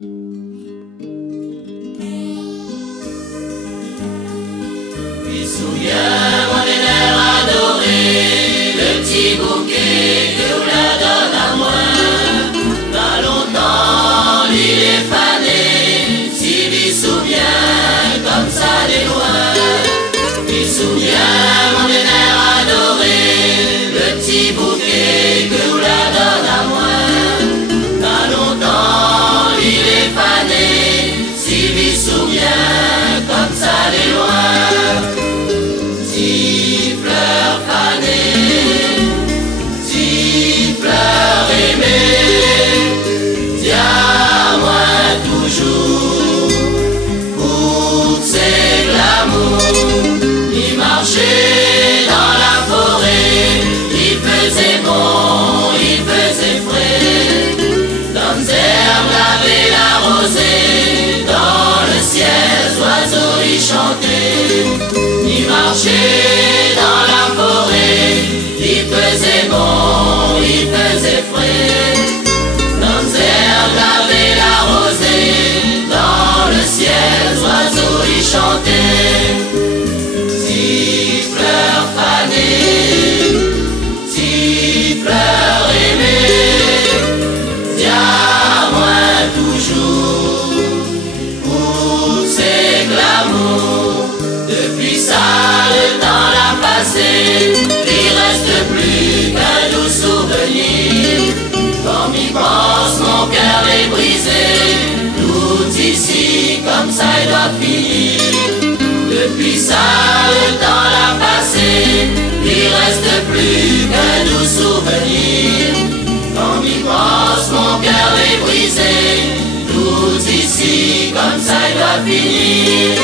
Il se souvient, mon aîneur adoré, le petit bouquet que vous la donne à moi. Pas longtemps, l'île est fanée, s'il lui souvient comme ça des loin. Il se souvient, mon aîneur adoré, le petit bouquet que vous la donne à moi. Pas longtemps, l'île est fanée, s'il lui souvient comme ça des loin. Si fleurs fanées, si fleurs aimées, tiens-moi toujours pour ces glamours. Il marchait dans la forêt, il faisait bon, il faisait frais. Dans les herbes avaient la rosée, dans le ciel, oiseaux y chantaient. Il marchait dans la forêt, il faisait bon, il faisait frais. Dans les herbes avait la rosée, dans le ciel, oiseaux y chantaient. Si fleurs fanées, si fleurs aimées, tiens-moi toujours pour ces glamours. Depuis ça, le temps l'a passé, il reste plus qu'un doux souvenir. Comme il pense, mon cœur est brisé, tout ici, comme ça il doit finir. Depuis ça, le temps l'a passé, il reste plus qu'un doux souvenir. Comme il pense, mon cœur est brisé, tout ici, comme ça il doit finir.